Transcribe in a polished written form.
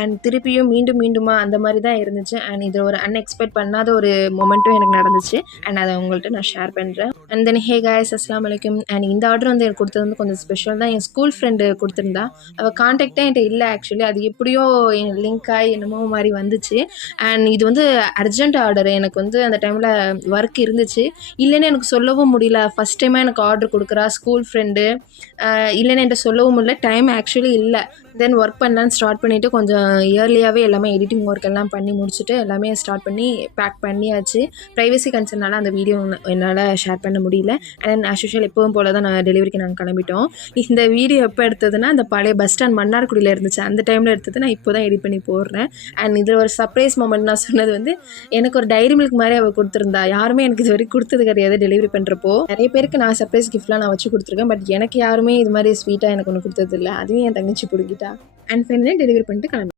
And திருப்பியும் மீண்டும் மீண்டுமா அந்த மாதிரி தான் இருந்துச்சு. அண்ட் இது ஒரு அன்எக்ஸ்பெக்ட் பண்ணாத ஒரு மொமெண்ட்டும் எனக்கு நடந்துச்சு. அண்ட் அதை உங்கள்கிட்ட நான் ஷேர் பண்ணுறேன். அண்ட் தென் ஹே காய்ஸ், அஸ்ஸலாமு அலைக்கும். அண்ட் இந்த ஆர்டர் வந்து எனக்கு கொடுத்தது வந்து கொஞ்சம் ஸ்பெஷல் தான். என் ஸ்கூல் ஃப்ரெண்டு கொடுத்துருந்தா. அவள் கான்டாக்டே என்கிட்ட இல்லை ஆக்சுவலி. அது எப்படியோ என் லிங்க் ஆகி என்னமோ மாதிரி வந்துச்சு. அண்ட் இது வந்து அர்ஜென்ட் ஆர்டர். எனக்கு வந்து அந்த டைமில் ஒர்க் இருந்துச்சு. இல்லைன்னு எனக்கு சொல்லவும் முடியல. ஃபஸ்ட் டைமாக எனக்கு ஆர்டர் கொடுக்குறா ஸ்கூல் ஃப்ரெண்டு. இல்லைன்னு என்கிட்ட சொல்லவும் முடியல. டைம் ஆக்சுவலி இல்லை. தென் ஒர்க் பண்ணலான்னு ஸ்டார்ட் பண்ணிவிட்டு கொஞ்சம் இயர்லியாகவே எல்லாமே எடிட்டிங் ஒர்க் எல்லாம் பண்ணி முடிச்சுட்டு எல்லாமே ஸ்டார்ட் பண்ணி பேக் பண்ணியாச்சு. ப்ரைவசி கன்சர்னால அந்த வீடியோ என்னால் ஷேர் பண்ண முடியல. அண்ட் ஆஸ் யூஷுவல் எப்பவும் போல தான் டெலிவரிக்கு நாங்கள் கிளம்பிட்டோம். இந்த வீடியோ எப்போ எடுத்ததுன்னா அந்த பழைய பஸ் ஸ்டாண்ட் மன்னார்குடியில் இருந்துச்சு. அந்த டைமில் எடுத்தது. நான் இப்போ தான் எடிட் பண்ணி போடுறேன். அண்ட் இதில் ஒரு சர்ப்ரைஸ் மொமெண்ட் நான் சொன்னது வந்து எனக்கு ஒரு டைரி மில்க் மாதிரி அவள் கொடுத்துருந்தா. யாருமே எனக்கு இது வரைக்கும் கொடுத்தது கிடையாது. டெலிவரி பண்ணுறப்போ நிறைய பேருக்கு நான் சர்ப்ரைஸ் கிஃப்ட்லாம் நான் வச்சு கொடுத்துருக்கேன். பட் எனக்கு யாருமே இது மாதிரி ஸ்வீட்டாக எனக்கு ஒன்று கொடுத்தது இல்லை. அதையும் என் தங்கச்சி பிடிக்கிட்டா. அண்ட் ஃபைனலி டெலிவரி பண்ணிட்டு கிளம்பி